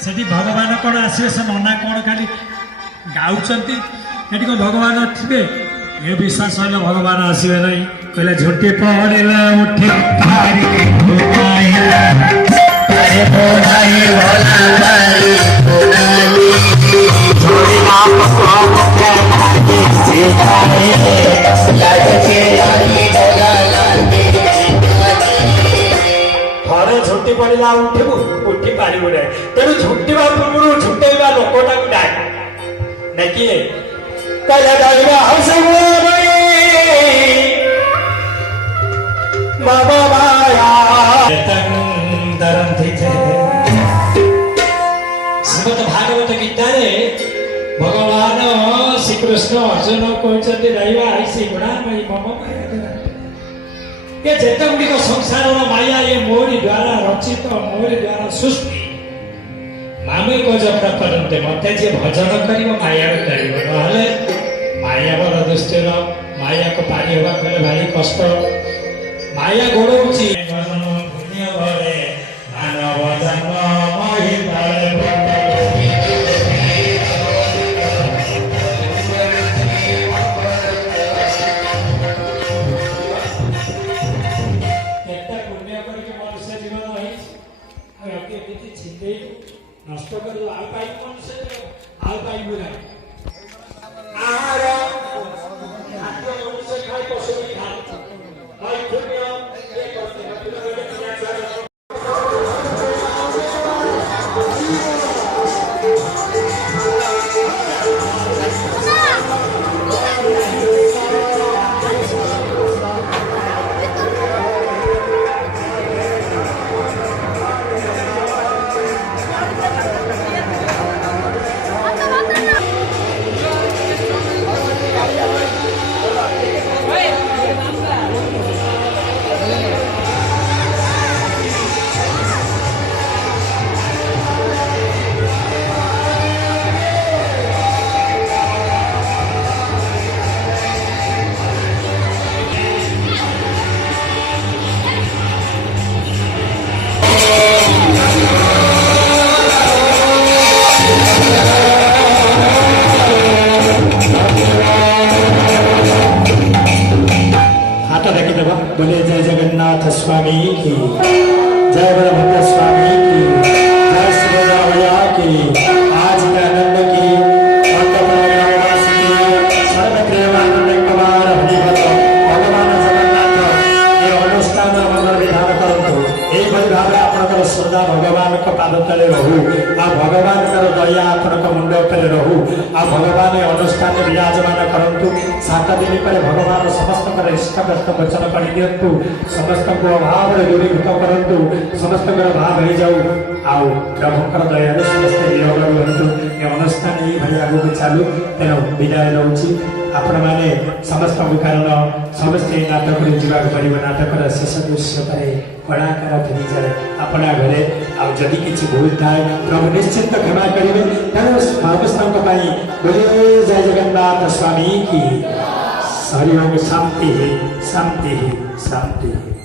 सेठी भगवान कौन आसवे से नना कौन खाली गाँव भगवान थे ये विश्वास है भगवान आसवे नहीं कहले झुटी पड़ेला उठे थरे झुटी पड़ेला उठबू उठी पारू ना तेणु झुटिवा पूर्व झुटेवा लोकटा डाक डाकिले कहले डाइबा हसबो बाबा माया तंदरम थिथे श्रीमद् भागवत गीता रे भगवान श्री कृष्ण अर्जुन कहते डाइबा आईसी गुणा मई मम माया के जेते गुड़िक संसार माया ये मोरी द्वारा रचित मोरी द्वारा सृष्टि मामे गज प्रपदन्ते मते जे भजन करिवो माया करिवो नहले माया बर दुष्टर माया को पारी होगा कहले भारी कष्ट माया गोड़ौची पुण्य भरे मानव जन्म महि तले नष्ट कर आल पाई मनुष्य आल पाई बुरा आहार खाद्य मनुष्य खाए पशु भी खाए पुण्य ये करते बोले जय जगन्नाथ स्वामी की जय बलभद्र स्वामी की जय श्री रामया की आज के आनंद की सर्वप्रेमानंद कुमार हरिभक्त भगवान जगन्नाथ ये अनुष्ठान मंगल विधान करतु यही भाव आपंकर श्रद्धा भगवान को पाद तले रहू आ भगवान दया आपन मुंड पर रहू आ भगवान अनुष्ठान विराजमान करतु 7 दिन पर भगवान समस्त इष्ट व्यस्त वचन कर दिंतु समस्त को अभाव दूरीभूत करतु समस्त भाव हो जाऊ आउ प्रभुकर दया समस्त निरोग रुहतु ये अनुष्ठान ये भाई आगे चालू तेणु विदाय रोची आपण मैंने समस्त कारण समस्त नाटक जावाक नाटकर शेष दृश्य पर कलाकार फेरी जाए अपना घरे आदि किसी भूल थाए प्रभु निश्चिंत क्षमा करेंगे तेणु समस्त बोले जय जगन्नाथ स्वामी की हरि ओम शांति शांति शांति।